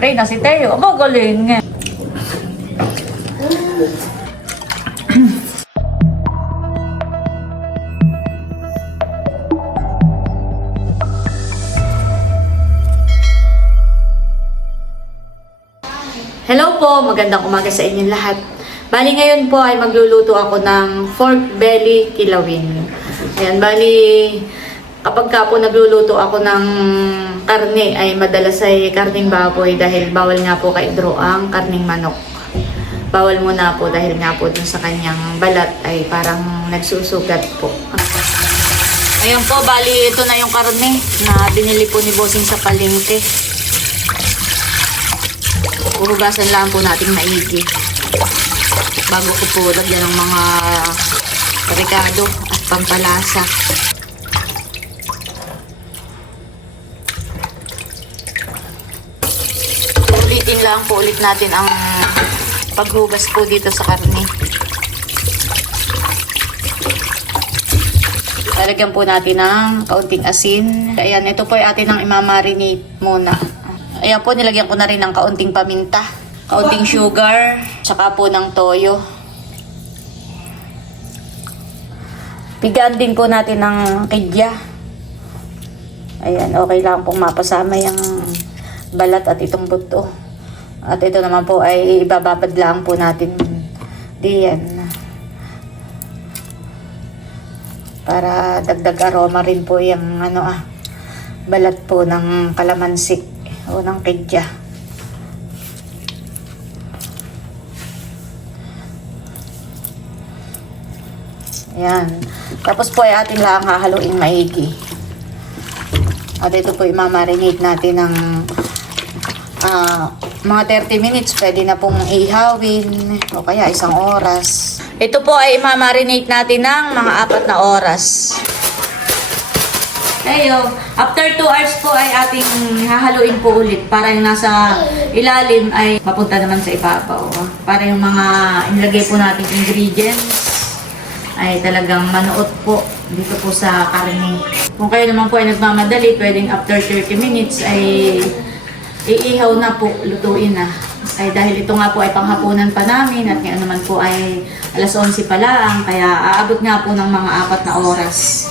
Reyna, si Teo. Aba, galing. Hello po, magandang umaga sa inyong lahat. Bali ngayon po ay magluluto ako ng pork belly kilawin. Ayan, bali kapag ka po nagluluto ako ng karne ay madalas ay karning baboy dahil bawal nga po kay Drew ang karning manok. Bawal muna po dahil nga po dun sa kanyang balat ay parang nagsusugat po. Ayan po, bali ito na yung karne na binili po ni Bossing sa palengke. Uhugasan lang po nating maigi bago ko po lagyan ng mga rekado at pampalasa. Ulitin lang po ulit natin ang paghugas po dito sa karne. Lalagyan po natin ng kaunting asin. Ayan, ito po ay atin ang imamarinate muna. Ayan po, nilagyan ko na rin ng kaunting paminta, kaunting sugar, tsaka po ng toyo. Pigaan din po natin ng kidya. Ayan, okay lang pong mapasama yung balat at itong buto. At ito naman po ay ibababad lang po natin diyan. Para dagdag aroma rin po yung balat po ng kalamansi o ng kidya. Ayan. Tapos po ay atin lang hahaluin maigi. At ito po imamarinate natin ng mga 30 minutes. Pwede na pong ihawin o kaya isang oras. Ito po ay imamarinate natin ng mga 4 na oras. Ayo, after 2 hours po ay ating hahaluin po ulit para yung nasa ilalim ay mapunta naman sa ibabaw. Para yung mga inilagay po nating ingredients ay talagang manuot po dito po sa karne. Kung kayo naman po ay nagmamadali, pwedeng after 30 minutes ay iihaw na po, lutuin na. Ay dahil ito nga po ay panghapunan pa namin at ngayon naman po ay alas 11 pa lang, kaya aabot nga po ng mga 4 na oras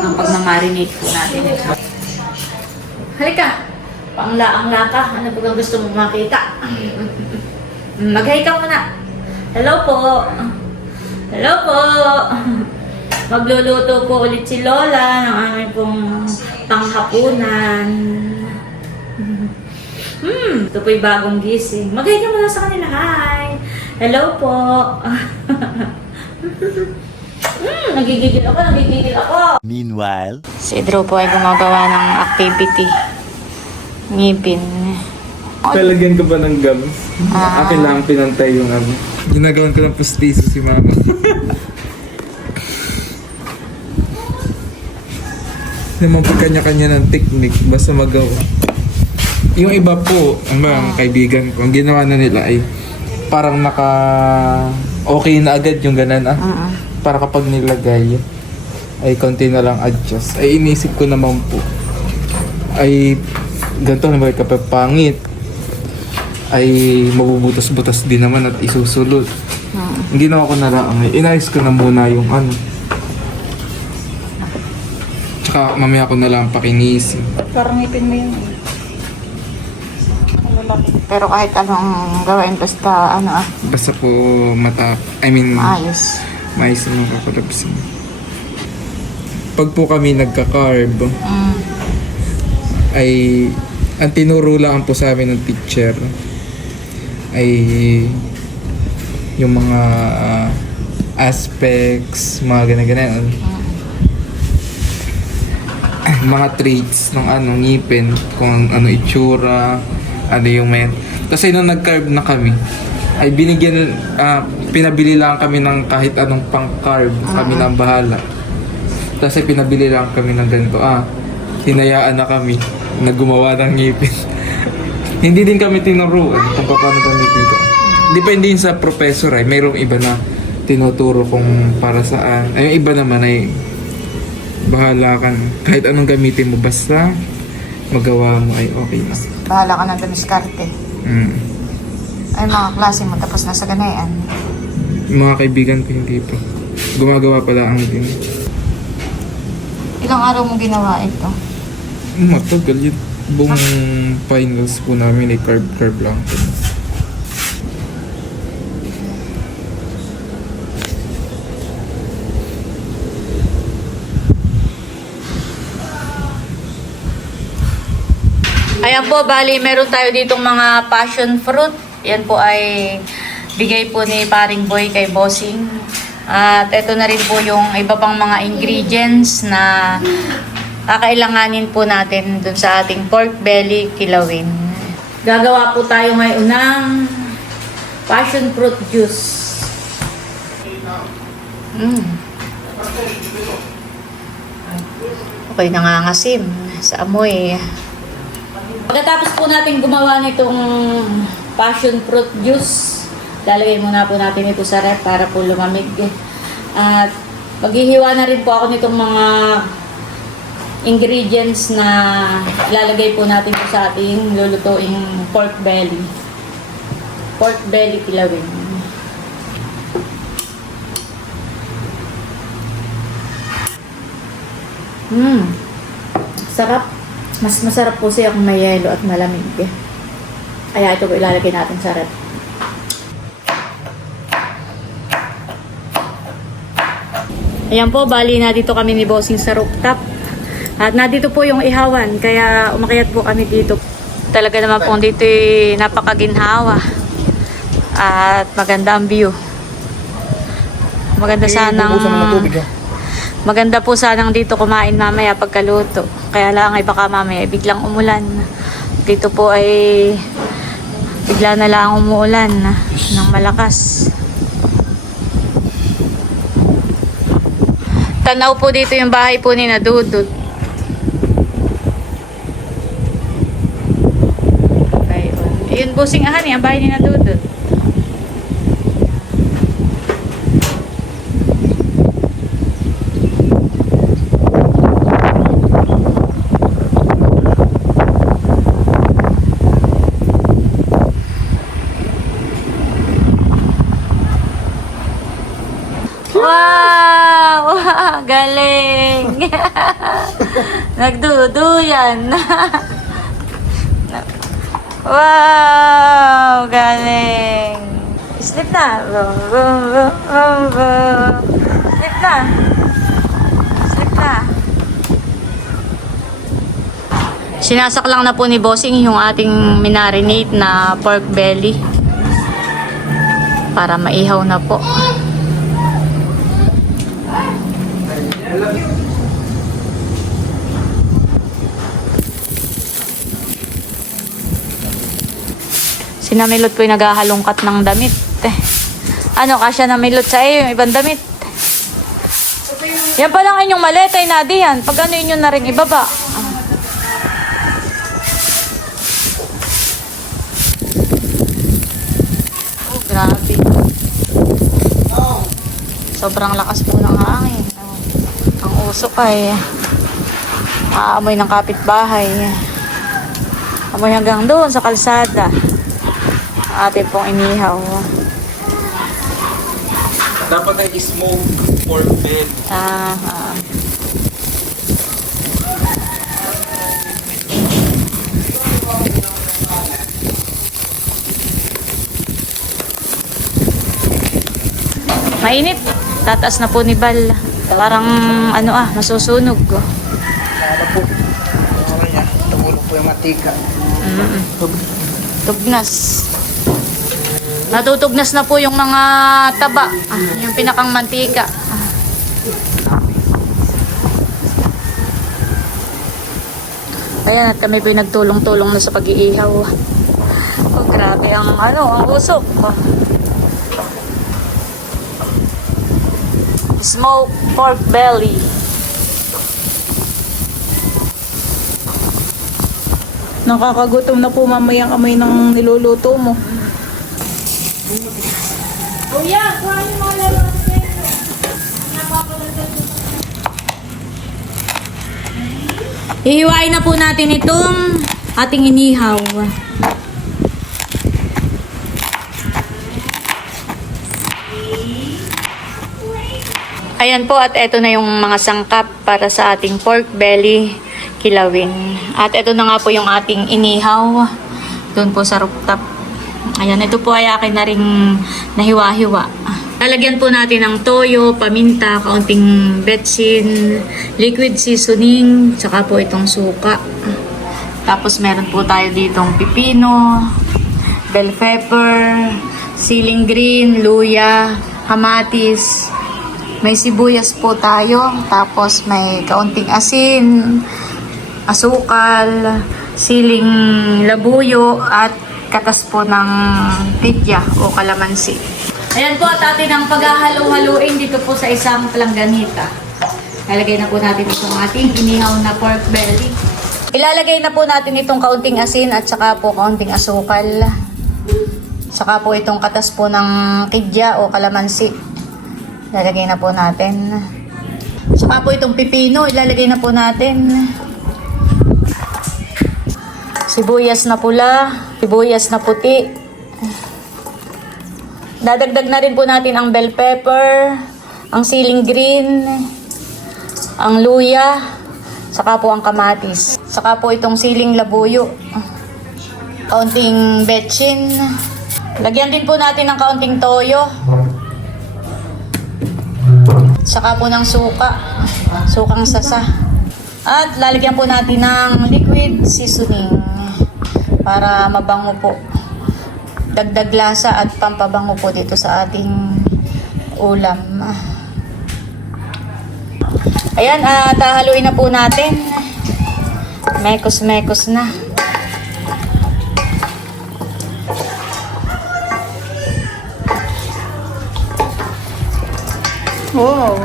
ang pagmamarinate po natin ito. Halika, panglaang laka. Ano po ang gusto mong makita? Mag-hi ka muna. Hello po. Hello po. Magluluto po ulit si Lola ng aming pong panghapunan. Ito po'y bagong gising. Mag-hi ka muna sa kanila. Hi. Hello po. Nagigigil ako. Meanwhile, Si Drew po ay gumagawa ng activity. Ngipin. Talagyan ka ba ng gums? Akin lang pinantay yung Ginagawan ko ng pustiso si mama. Naman po kanya-kanya ng technique, basta magawa. Yung iba po, ang mga kaibigan ko, ang ginawa na nila ay parang okay na agad yung ganan Para kapag nilagay ay konti na lang adjust. Ay inisip ko naman po ay ganito na ba kapag pangit ay mabubutas-butas din naman at isusulot. Ang ginawa ko na lang ay inayos ko na muna yung tsaka mamaya ko na lang pakinisin. Parang ngipin mo yun. Pero kahit anong gawin, basta Basta po maayos. mais na makakalabs mo. Pag po kami nagka-carb, ay ang tinuro lang po sa amin ng teacher ay yung mga aspects, mga ganyan-ganyan. Mga traits ng ngipin, kung ano itsura, ano yung Kasi nung nag-carb na kami, ay pinabili lang kami ng kahit anong pang-carb, kami nang bahala. Kasi pinabili lang kami ng ganito. Hinayaan na kami na gumawa ng ngipin. Hindi din kami tinuruan kung paano gamitin ito. Depende yun sa professor ay mayroong iba na tinuturo kung para saan. Ay yung iba naman ay bahala ka na. Kahit anong gamitin mo basta magawa mo ay okay na. Bahala ka na dumiskarte. Mm. Ay, mga klase mo, tapos nasa ganayan. Yung mga kaibigan ko hindi pa. Gumagawa pala ang din. Ilang araw mo ginawa ito? Matagal yun. Buong finals po namin ay carb lang. Ayan po, bali, meron tayo ditong mga passion fruit. Yan po ay bigay po ni Paring Boy kay Bossing. At ito na rin po yung iba pang mga ingredients na kakailanganin po natin dun sa ating pork belly kilawin. Gagawa po tayo ngayon ng passion fruit juice. Okay, nangangasim sa amoy. Pagkatapos po natin gumawa nitong passion fruit juice, lalagay muna po natin ito sa ref para po lumamig. At maghihiwa na rin po ako nitong mga ingredients na lalagay po natin po sa ating lulutuing pork belly. Pork belly kilawin. Sarap. Mas masarap po siya kung may yelo at malamig. Kaya ito po ilalagay natin sa ref. Ayan po, bali na dito kami ni Bossing sa rooftop. At nandito po yung ihawan, kaya umakyat po kami dito. Talaga naman po dito napakaginhawa. At maganda ang view. Maganda po sanang dito kumain mamaya pagkaluto. Kaya lang ay baka mamaya biglang umulan. Dito po ay bigla na lang umuulan ng malakas. Tanaw po dito yung bahay po ni Nadudut. Ayun po singahan ang bahay ni Nadudut. Wow! Galing! Nagduduyan! Wow! Galing! Sleep na! Sleep na! Sleep na! Sinasak lang na po ni Bossing yung ating minarinate na pork belly para maihaw na po. Si Namilot po yung naghahalongkat ng damit. Ano, kasya Namilot sa iyo yung ibang damit. Yan pa lang inyong maleta, Nadi yan. Pag ano yun na rin ibaba. Oh, grabe. Sobrang lakas po ng hangin. Ang usok ay aamoy ng kapitbahay. Amoy hanggang doon sa kalsada. Atin pong inihaw. Dapat ay smoke pork belly. Mainit. Tataas na po ni Bal. Parang masusunog. Ano po? Ano niya? Tumulong po yung matika. Tugnas. Natutugnas na po yung mga taba. Yung pinakang mantika. Ayan, at kami po yung nagtulong-tulong na sa pag-iihaw. Oh, grabe ang ang usok. Smoked pork belly. Nakakagutom na po mamaya ang amoy ng niluluto mo. Hihiwain na po natin itong ating inihaw. Ayan po, at eto na yung mga sangkap para sa ating pork belly kilawin. At eto na nga po yung ating inihaw doon po sa rooftop. Ayan, ito po ay akin na ring nahiwa-hiwa. Lalagyan po natin ng toyo, paminta, kaunting betsin, liquid seasoning, saka po itong suka. Tapos meron po tayo ditong pipino, bell pepper, siling green, luya, kamatis. May sibuyas po tayo. Tapos may kaunting asin, asukal, siling labuyo, at katas po ng pitya o kalamansi. Ayan po at atin ang paghahalo-haluin dito po sa isang langganita. Ilalagay na po natin itong ating inihaw na pork belly. Ilalagay na po natin itong kaunting asin at saka po kaunting asukal. Saka po itong katas po ng kidya o kalamansi. Ilalagay na po natin. Saka po itong pipino, ilalagay na po natin. Sibuyas na pula, sibuyas na puti. Dadagdag na rin po natin ang bell pepper, ang siling green, ang luya, saka po ang kamatis. Saka po itong siling labuyo. Kaunting betsin. Lagyan din po natin ng kaunting toyo. Saka po ng suka. Sukang sasa. At lalagyan po natin ng liquid seasoning para mabango po. Dagdag lasa at pampabango po dito sa ating ulam. Ayan, haluin na po natin. Mekos-mekos na. Wow.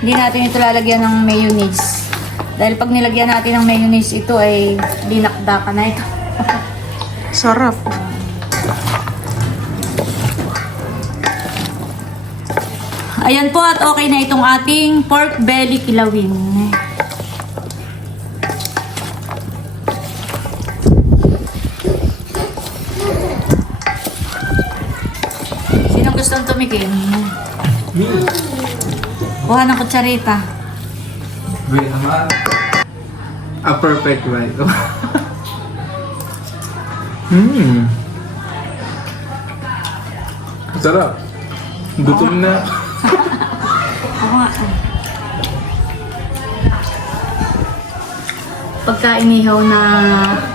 Hindi natin ito lalagyan ng mayonnaise. Dahil pag nilagyan natin ng mayonnaise, ito ay dinakdakan na ito. Sarap. Ayan po, at okay na itong ating pork belly kilawin. Sinong gustong tumikim? Kuha ng kutsarita. Wait naman. A perfect bite. Sarap. Gutom na. Ako nga.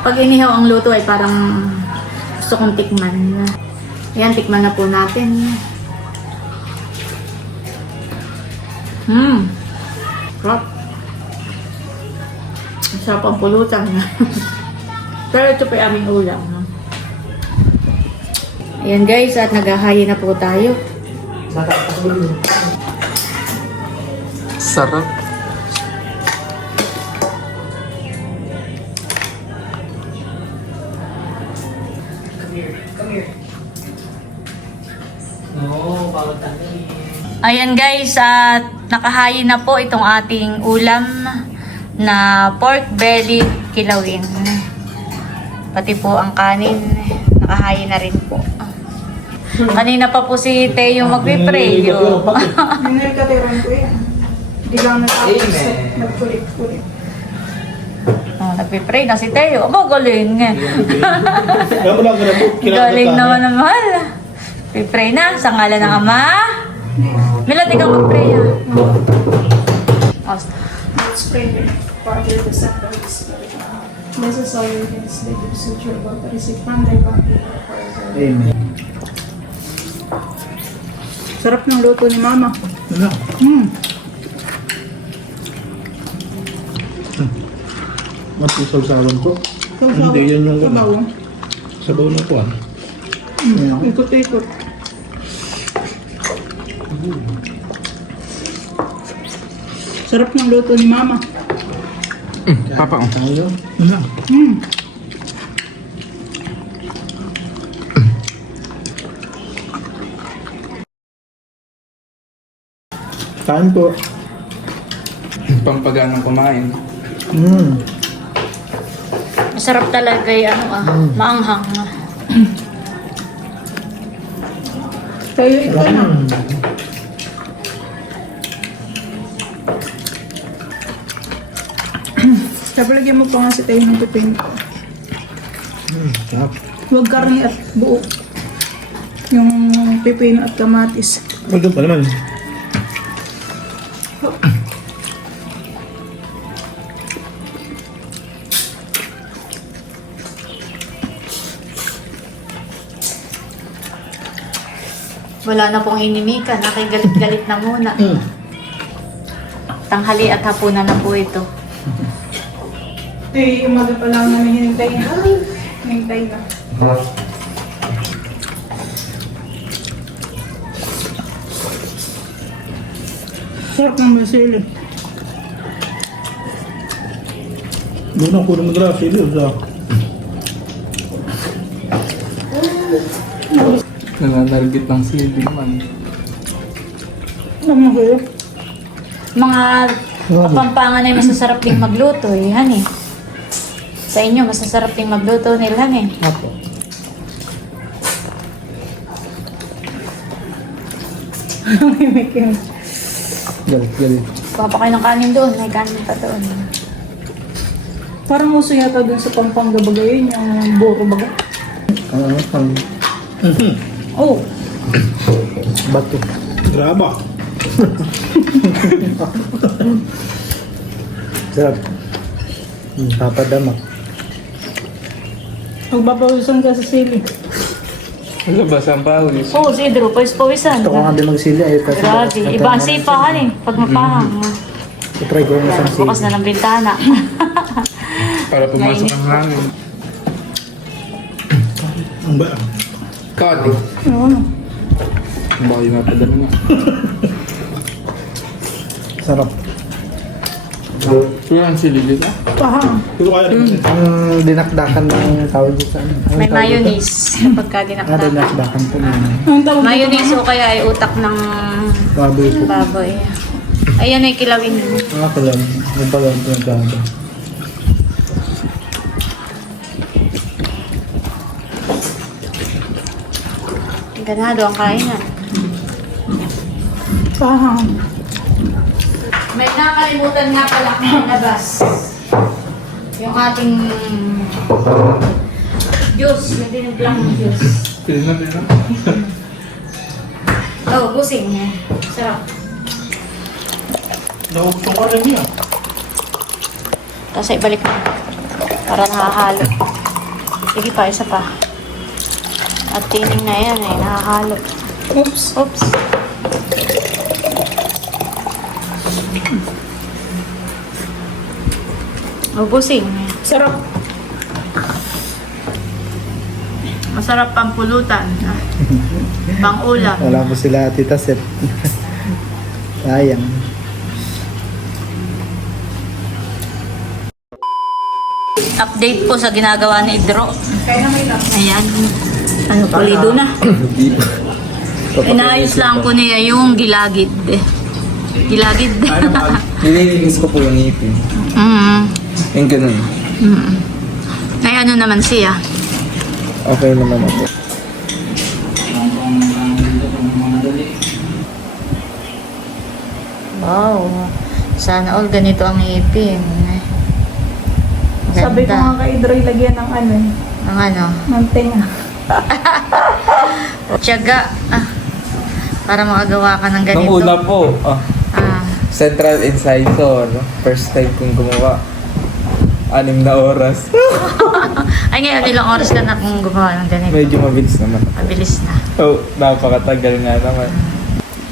Pag inihaw ang luto ay parang gusto kong tikman. Ayan, tikman na po natin. Sarap. Masarap ang pulutan. Pero ito pa yung aming ulam. Ayan guys, at naghahayi na po tayo. Sarap. Ayan guys, at nakahayi na po itong ating ulam na pork belly kilawin. Pati po ang kanin, nakahayi na rin po. Kanina pa po si Teo magpipray. Minay katiran ko yan. Hindi lang natapos. Nagkulit-kulit. Nagpipray na si Teo. Aba, galing. Galing naman ang mahal. Pipray na sa ngalan ng Ama. Milot, ikaw mag-pray ha. Let's pray. Father, the Son, and the Holy Spirit. Bless us all your hands, that you suit your will, but receive from thy body forever. Amen. Sarap ng luto ni Mama. Ano? Matusawsawan ko. Hindi, yan yung Sabaw. sabaw na ko. Ikot-ikot. Sarap ng luto ni Mama. Papa. Tayo. Ano? Kain po. Pampaganang kumain. Masarap talaga yung maanghang. Kayo ito na. Tapos lagyan mo pa nga si tayo ng pipino. Sarap. Huwag karne at buo. Yung pipino at kamatis. Ito pa naman. Wala na pong inimikan. Nakigalit-galit na muna. Tanghali at hapunan na po ito. Eh, umaga pa lang namin hinintay na. Hinintay na. Sarap ng masili. Doon ang kuno mo dala, sili. Nananargit ng sili man. Ano mo kayo? Mga Kapampangan ay masasarap ding magluto eh, hani. Sa inyo, masasarap ding magluto nila, hani. Apo. Galit. Papakain ng kanin doon, may kanin pa doon. Parang uso yata dun sa Pampanga Bagayan, yung buro baga. Oh, Bato. Graba. Sarap. Papadamak. magbabawisan ka sa sili. Ano ba, ang pawis? Oo, si Drew, pawisan. Gusto ko nga din magsili ay kasi Grabe, iba ang sipahan eh, pag mapahang. I-try ko yung isang sili. Bukas na ng bintana. Para pumasok ang hangin. Ang ba? Kati. Ano? Baka yung mapadala mo. Sarap. Kaya ang sili dito. Pahang. Ang dinakdakan ng tawag dito sa ano? May mayonnaise kapag ka Ah, dinakdakan. dinakdakan po yun. Ang tawag dito? Mayonnaise o kaya ay utak ng Baboy po. baboy. Ayan ay kilawin mo. Mga kalam. Ang palam po yung dada. Ganado ang kainan. Pahang. May nakalimutan nga pala akong labas. Yung ating juice, yung tinimplang juice. Sili na, sili na. Oh, busing niya. Sarap. Naugtong ka rin yan. Tapos ay ibalik mo. Para nakahalo. Sige pa, isa pa. At tining na yan eh, nakahalo. Oops. Oops. Oh, busing. Sarap. Masarap pang pulutan. Pang ulam. Wala po sila Tita Sep. Sayang. Update po sa ginagawa ni Idro. Ayan. Ano, pulido na. Inaayos lang po niya yung gilagid. Gilagid. Nililinis ko po yung ngipin. Yung ganun. Ay, ano naman siya? Okay naman ako. Wow. Sana all ganito ang ngipin. Sabi ko nga kay Idroy, lagyan ng ano eh. Ang ano? Ng tenga. Tiyaga. Ah, para makagawa ka ng ganito. Nung una po, Ah, central incisor. First time kong gumawa. 6 na oras. ay ngayon, ilang oras ka na kung gumawa ng ganito? Medyo mabilis naman. Mabilis na. Oh, napakatagal nga naman.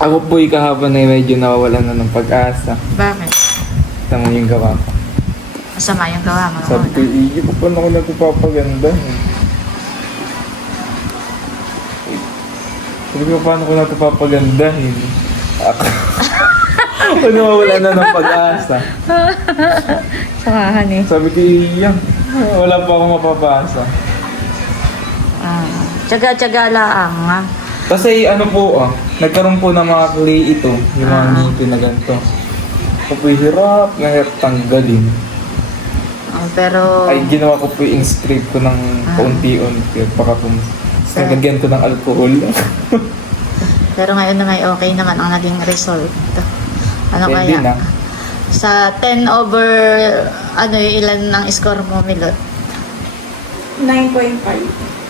Ako po'y kahapon ay medyo nawawalan na ng pag-asa. Bakit? Tama yung gawa ko. Masama yung gawa mo. Sabi ko, iyo pa paano ako nagpapaganda. Sabi ko, paano ko nagpapagandahin? Ako nawawala na ng pag-asa. Samahan eh. Sabi ko, iya, wala pa akong mapapasa. Tsaga-tsaga lang ah. Kasi ano po, nagkaroon po ng mga clay ito, yung mga ngipin na ganito. Ako po'y hirap na hirap tanggalin. Oh, pero... Ay, ginawa ko po yung script ko ng paunti-unti. Baka po, nagagyan ko ng alcohol. Pero ngayon na may okay naman ang naging result. Ano Pwede kaya? na. Sa 10 over, ano ilan ang score mo, Milot? 9.5.